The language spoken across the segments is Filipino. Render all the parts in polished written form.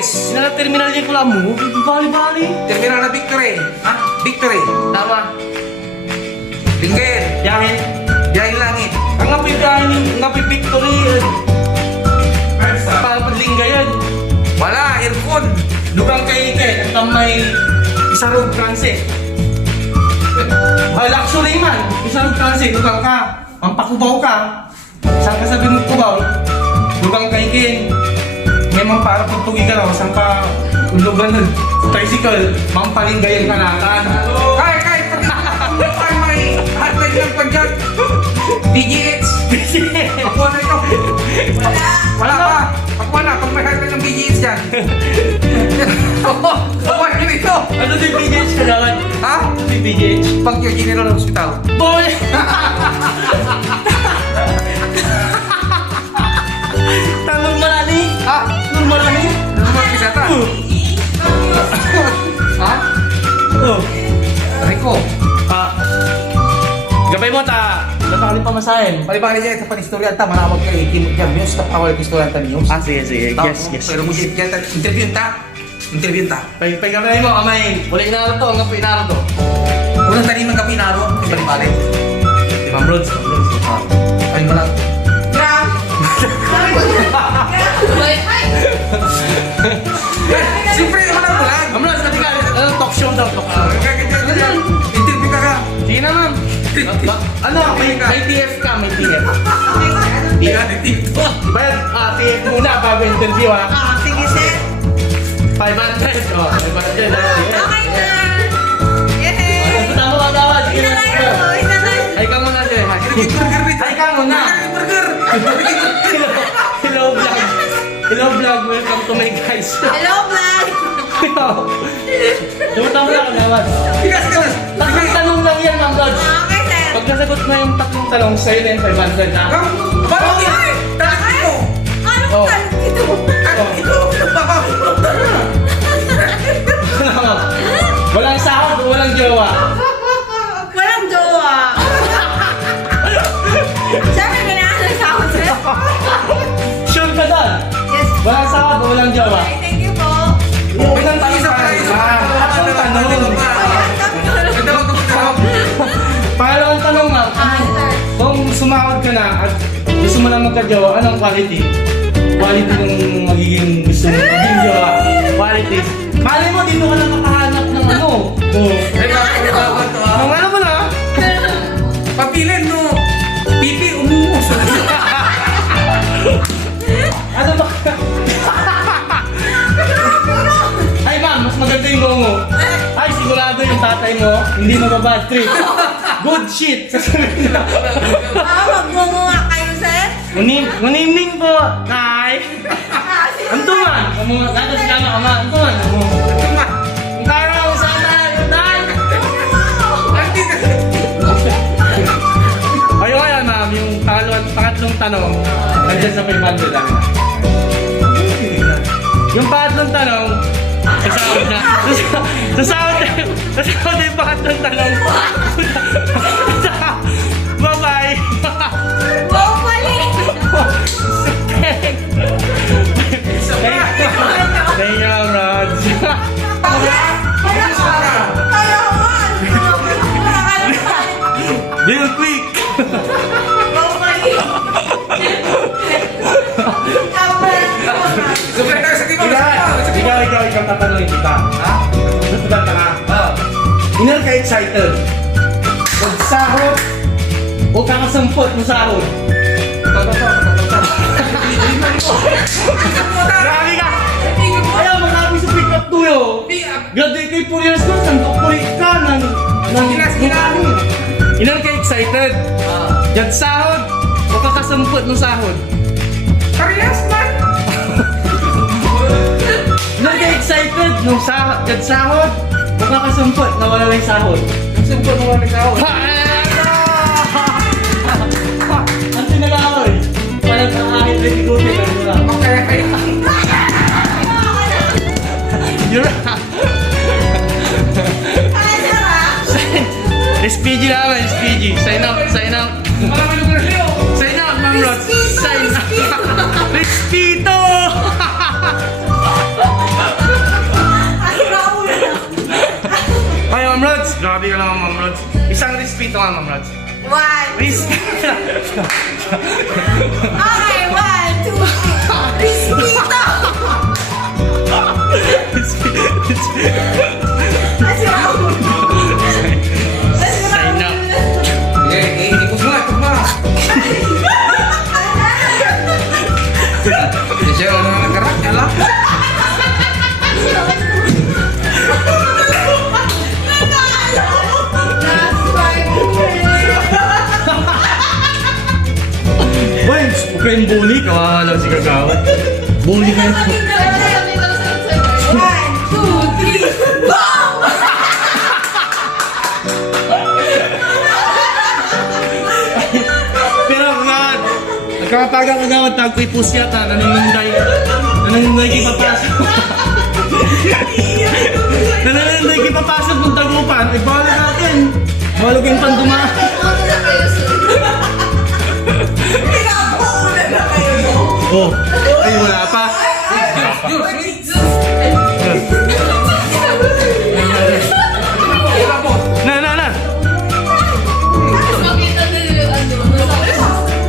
guys. Sinala terminal yung kula mo. Bali-bali. Terminal na Victory. Ha? Victory. Tama. Tingin. Yahin. Biyahe langit. Ang ngapi victory. Para paglinga yan. Wala, earphone. Lugang kay Ike. Ang may isarog transit. Luxury man. Isarog transit. Lugang ka. Ang pakubaw ka. Saan ka sabi mo kubaw? Lugang kay Ike. Ngayon para pagtugi ka raw. Saan ka ulugan nun? Tricycle. Mampalingayan ka na. Kay, pag may hotline lang pa dyan. BGH. Ako na ito. Wala pa. Ako na, pag may hotline ng BGH dyan. Ako na ito. Ano din PGH ka naman? Ha? Ano din PGH? Pagyo General Hospital. Boy! Tanong marani? Ha? Tanong marani? Ano naman kisata? Ha? Oh. Aray ko. Gabay mo ta. Natakali pa masahin. Palibali dyan sa panistorya ta, manawag kayo, ikimot dyan, news, tapawal kistorya ta news. Sige, sige. Pero mo dyan, interview ta. Interview ta. Pay gabay mo, kamay. Wala inaro to, ang inaro to. Unang tanim ng kapi naro, palibali. Di Ma'am Rods. Ay, malang. Siyempre, malang bulan. Ma'am Rods, pati ka. Talk show daw, talk show. Interview ka ka. Sige na, ma'am. Ano, may TF ka, may TF. Iya, dito. Bayad, TF muna bago interview, ha? Sige, sir. 500. Oh, 500. Okay na. Yay! Tama ka daw, sige Isa na. tayo. Isa tayo. Ay ka muna, Joy. Burger dito. Ay ka muna. Burger. Hello vlog. Hello vlog. Welcome to my guys. Hello, vlog. Lumutang mo lang kagawan. Tigas ka na. Tatlong tanong lang yan, Ma'am Rods. Okay, sir. Pag nasagot mo yung tatlong tanong, sa'yo na yung 500 ha. Parang yan. Talag ito. Ano Oh. ba ito? Talag ito. Walang sahod, walang jowa. Walang jowa. Sir, may ganahan sa ako, sir. Sure ka doon? Yes. Walang sahod, walang jowa. Okay, thank you po. Walang tanong pa rin. Tatlong tanong. Pangalawang tanong, ma'am. Sir. Kung sumahod ka na at gusto mo lang magka-jowa, anong quality? Quality ng magiging gusto mo magiging jowa. Quality. Mali mo, dito ka lang makahanap ng ano. Oh. Nung ano mo na? Papilin no. Pipi umus. Ano ba? Ay ma'am, mas maganda yung gongo. Ay, sigurado yung tatay mo, hindi mababad trip. Good shit! Sasabihin na. Magmumuha kayo, sir? Ngunimning po, nay. Anto man? Nado sila nga ama. Anto man? Ang kaya mo sana yung nay. Ayun ngayon ma'am, yung pangatlong tanong, nandiyan sa 500 lang. Yung pangatlong tanong, sasahod na. Sasahod na yung pangatlong tanong. Bye-bye! Wow, mali. Thank you, Rods. Real quick! Wow, mali. Super tayo sa timo. Ikaw tatanungin kita. Ha? Natutunan ka na. Ilan ka excited? Magsahod o kakasampot mo sahod? Grabe ka! Ayaw, marami sa pick up tuyo. Graduate kay 4 years old, nang doktorit ka, nang ilan ka excited? Jad sahod o kakasampot mo sahod? Parehas man. Ilan ka excited nung jad sahod o kakasampot na wala lang sahod? Sumpot mo wala ka. Ang tinagawa eh. Parang kahit ready go take ano lang. Okay. You're SPG naman, SPG. Sign up, sign up. Sign up, Ma'am Rods. Sign up. Respito! Ma'am Rods, grabe ka naman, Ma'am Rods. Isang respeto nga, Ma'am Rods. 1. Respeto. Okay, 1, 2, 3. Respito! Nasira mo. Sign up. Ikot mo, ikot mo. Siya, ano na nagkarak? Ala? Boy, huwag kayong bully. Kawawa lang si Kagawad. Bully kayo. 1, 2, 3. Bam! Pero Kagawad, nagkakapagang Kagawad, tagpo'y push yata. Nananunday. Nananunday kipapasok. Nananunday kipapasok ng tagupan. Ay, bala natin. Bala kayong panduma. Pinapauna na kayo. Oh, ay wala pa. Na.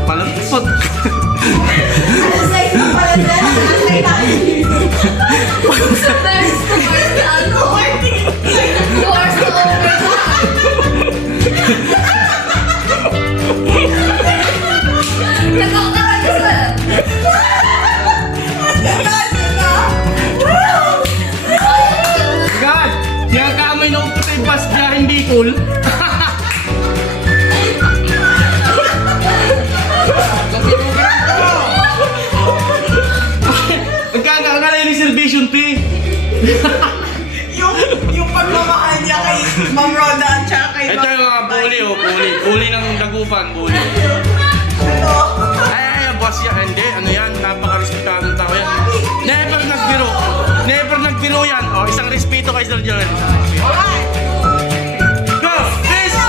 Palagpot. Ano sa isang pala dyan? Ang tayo. God, kaya kaamoy na upot ay bus dya, hindi cool. Nagkakakala yung reservation fee. Yung pagmamahal niya kay Ma'am Roda at saka kay Ito yung mga bully, oh, bully. Bully ng dagupan, bully. Ay, boss yan. Hindi, ano yan? Napaka-respetadong tao yan. Never nagbiro. Never nagbiro yan. Oh, isang respeto kay Sir Joel. Go! Respeto!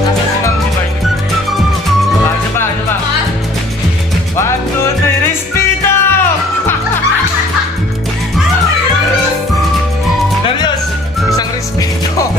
Nasa silang divide. Isa pa. 1, 2, 3, respeto! Darius, isang respeto.